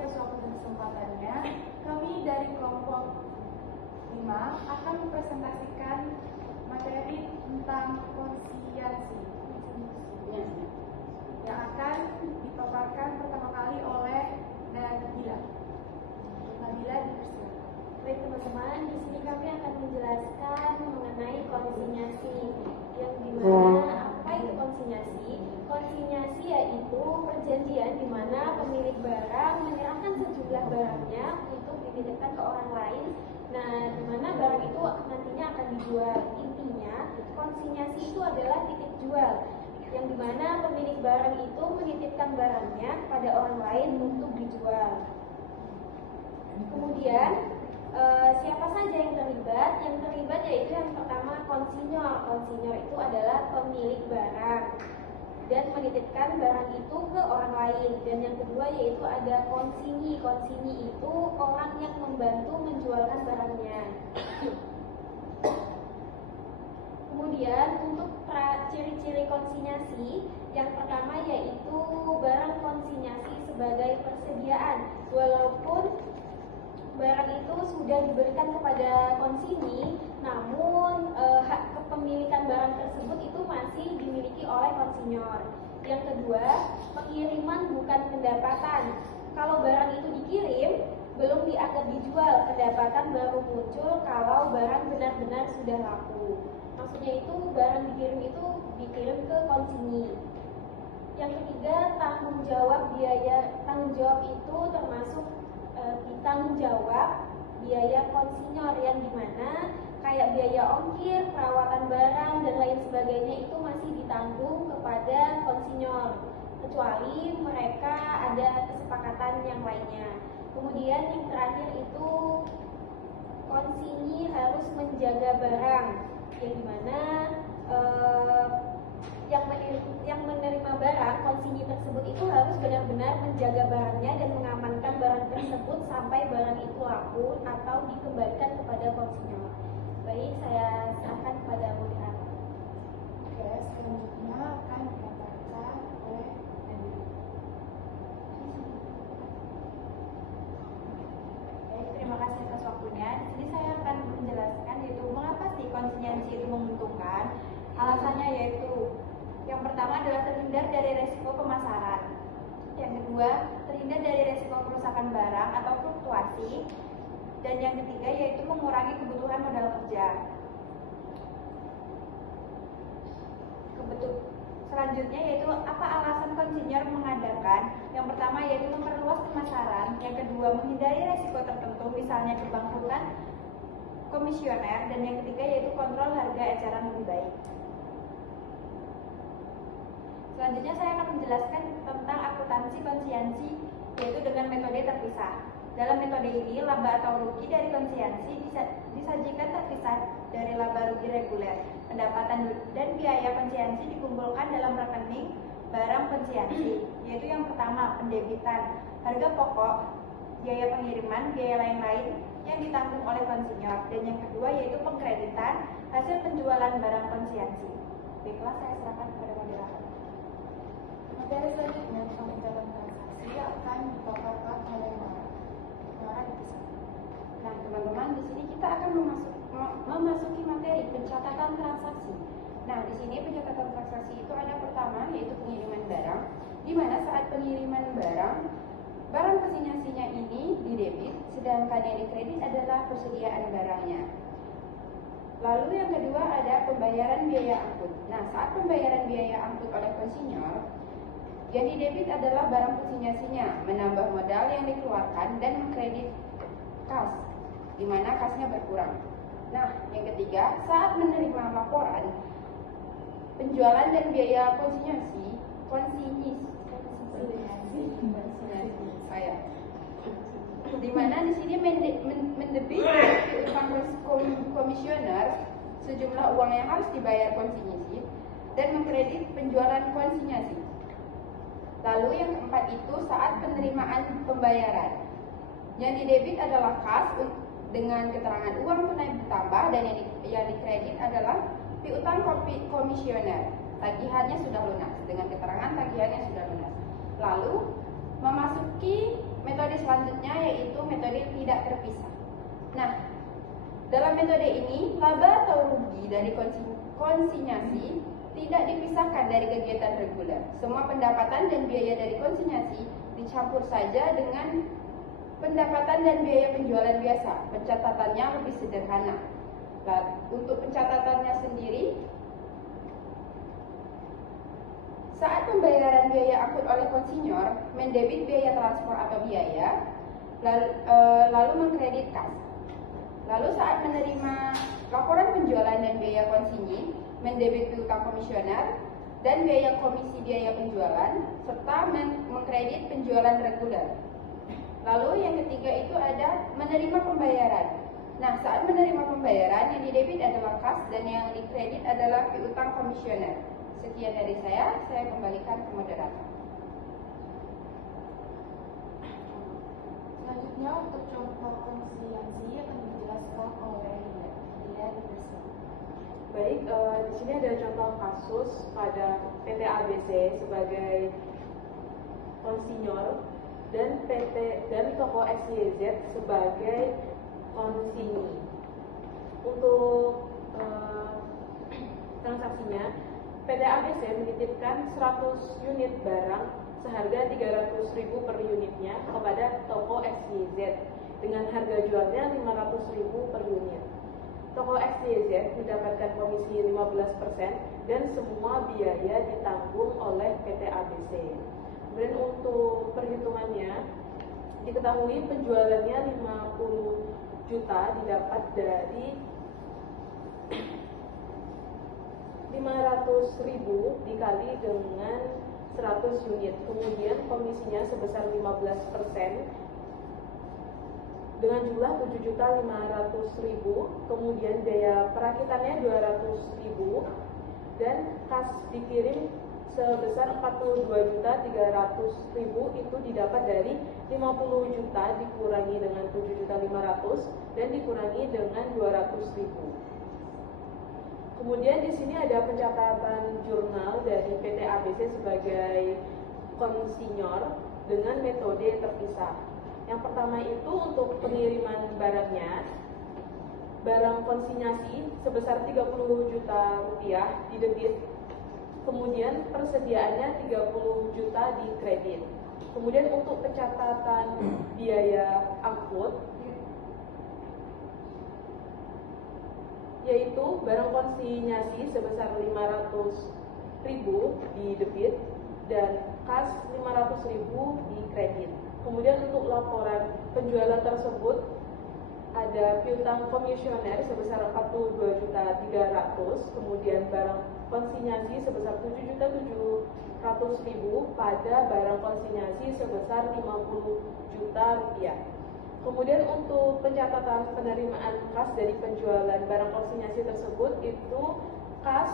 atas waktu dan kesempatannya. Kami dari kelompok 5 akan mempresentasikan materi tentang konsiliasi yang akan dipaparkan pertama kali oleh Nabila. Nabila, dipersilakan. Baik teman-teman, di sini kami akan menjelaskan mengenai konsinyasi, yang dimana apa itu konsinyasi? Konsinyasi yaitu perjanjian di mana pemilik barang menyerahkan sejumlah barangnya untuk dititipkan ke orang lain. Nah, di mana barang itu nantinya akan dijual. Intinya, konsinyasi itu adalah titip jual, yang dimana pemilik barang itu menitipkan barangnya pada orang lain untuk dijual. Kemudian siapa saja yang terlibat? Yang terlibat yaitu yang pertama konsinyor. Konsinyor itu adalah pemilik barang dan menitipkan barang itu ke orang lain. Dan yang kedua yaitu ada konsinyi. Konsinyi itu orang yang membantu menjualkan barangnya. Kemudian untuk ciri-ciri konsinyasi, yang pertama yaitu barang konsinyasi sebagai persediaan. Walaupun barang itu sudah diberikan kepada konsinyi, namun hak kepemilikan barang tersebut itu masih dimiliki oleh konsinyor. Yang kedua, pengiriman bukan pendapatan. Kalau barang itu dikirim, belum dianggap dijual, pendapatan baru muncul kalau barang benar-benar sudah laku. Maksudnya itu barang dikirim itu dikirim ke konsinyi. Yang ketiga, tanggung jawab biaya. Tanggung jawab itu termasuk ditanggung jawab biaya konsinyor, yang dimana kayak biaya ongkir, perawatan barang dan lain sebagainya itu masih ditanggung kepada konsinyor, kecuali mereka ada kesepakatan yang lainnya. Kemudian yang terakhir itu konsinyi harus menjaga barang, yang dimana yang menerima barang konsinyi tersebut itu harus benar-benar menjaga barangnya dan mengamankan barang tersebut sampai barang itu laku atau dikembalikan kepada konsinyor. Baik, saya serahkan kepada moderator. Oke, selanjutnya akan dipaparkan oleh Nabila. Baik, terima kasih atas waktunya. Di sini saya akan menjelaskan yaitu mengapa sih konsinyasi itu menguntungkan. Alasannya yaitu yang pertama adalah terhindar dari resiko pemasaran. Yang kedua, terhindar dari resiko kerusakan barang atau fluktuasi. Dan yang ketiga yaitu mengurangi kebutuhan modal kerja. Selanjutnya yaitu apa alasan konsinyor mengadakan? Yang pertama yaitu memperluas pemasaran. Yang kedua, menghindari resiko tertentu, misalnya kebangkrutan komisioner. Dan yang ketiga yaitu kontrol harga eceran lebih baik. Selanjutnya saya akan menjelaskan tentang akuntansi konsinyasi, yaitu dengan metode terpisah. Dalam metode ini, laba atau rugi dari konsinyasi disajikan terpisah dari laba rugi reguler. Pendapatan dan biaya konsinyasi dikumpulkan dalam rekening barang konsinyasi, yaitu yang pertama pendebitan, harga pokok, biaya pengiriman, biaya lain-lain yang ditanggung oleh konsinyor. Dan yang kedua yaitu pengkreditan, hasil penjualan barang konsinyasi. Baiklah, saya serahkan kepada moderator. Materi selanjutnya tentang pencatatan transaksi akan dipaparkan oleh Mara. Mara, dipersilakan. Nah, teman-teman, di sini kita akan memasuki materi pencatatan transaksi. Nah, di sini pencatatan transaksi itu ada pertama yaitu pengiriman barang, di mana saat pengiriman barang konsinyasinya ini didebit, sedangkan yang dikredit adalah persediaan barangnya. Lalu yang kedua ada pembayaran biaya angkut. Nah, saat pembayaran biaya angkut oleh konsinyor, yang didebit adalah barang konsinyasinya, menambah modal yang dikeluarkan dan mengkredit kas, di mana kasnya berkurang. Nah, yang ketiga, saat menerima laporan penjualan dan biaya konsinyasi, di mana di sini mendebit utang komisioner sejumlah uang yang harus dibayar konsinyasi dan mengkredit penjualan konsinyasi. Lalu yang keempat itu saat penerimaan pembayaran. Yang didebit adalah kas dengan keterangan uang tunai bertambah, dan yang dikredit adalah piutang komisioner. Tagihannya sudah lunas dengan keterangan tagihannya sudah lunas. Lalu memasuki metode metode selanjutnya yaitu metode tidak terpisah. Nah, dalam metode ini laba atau rugi dari konsinyasi tidak dipisahkan dari kegiatan reguler. Semua pendapatan dan biaya dari konsinyasi dicampur saja dengan pendapatan dan biaya penjualan biasa. Pencatatannya lebih sederhana. Untuk pencatatannya sendiri, saat pembayaran biaya angkut oleh konsinyor, mendebit biaya transport atau biaya, lalu mengkredit kas. Lalu saat menerima laporan penjualan dan biaya konsinyi, mendebit piutang komisioner dan biaya komisi biaya penjualan, serta mengkredit penjualan reguler. Lalu yang ketiga itu ada menerima pembayaran. Nah, saat menerima pembayaran yang didebit adalah kas dan yang dikredit adalah piutang komisioner. Sekian dari saya kembalikan ke moderator. Selanjutnya untuk contoh konsinyasi akan dijelaskan oleh Lia Bersih. Baik, di sini ada contoh kasus pada PT ABC sebagai konsinyor dan toko XYZ sebagai konsinyi. Untuk transaksinya, PT ABC menitipkan 100 unit barang seharga 300.000 per unitnya kepada toko XYZ dengan harga jualnya 500.000 per unit. Toko XYZ mendapatkan komisi 15% dan semua biaya ditanggung oleh PT ABC. Kemudian untuk perhitungannya, diketahui penjualannya 50 juta didapat dari 500.000 dikali dengan 100 unit. Kemudian komisinya sebesar 15% dengan jumlah 7.500.000. Kemudian biaya perakitannya 200.000 dan kas dikirim sebesar 42.300.000 itu didapat dari 50 juta dikurangi dengan 7.500.000 dan dikurangi dengan 200.000. Kemudian di sini ada pencatatan jurnal dari PT ABC sebagai konsinyor dengan metode terpisah. Yang pertama itu untuk pengiriman barangnya, barang konsinyasi sebesar 30 juta rupiah didebit, kemudian persediaannya 30 juta di kredit. Kemudian untuk pencatatan biaya angkut, yaitu barang konsinyasi sebesar 500.000 di debit dan kas 500.000 di kredit. Kemudian untuk laporan penjualan tersebut ada piutang komisioner sebesar 42.300.000, kemudian barang konsinyasi sebesar 7.700.000 pada barang konsinyasi sebesar 50 juta rupiah. Kemudian untuk pencatatan penerimaan kas dari penjualan barang konsinyasi tersebut itu kas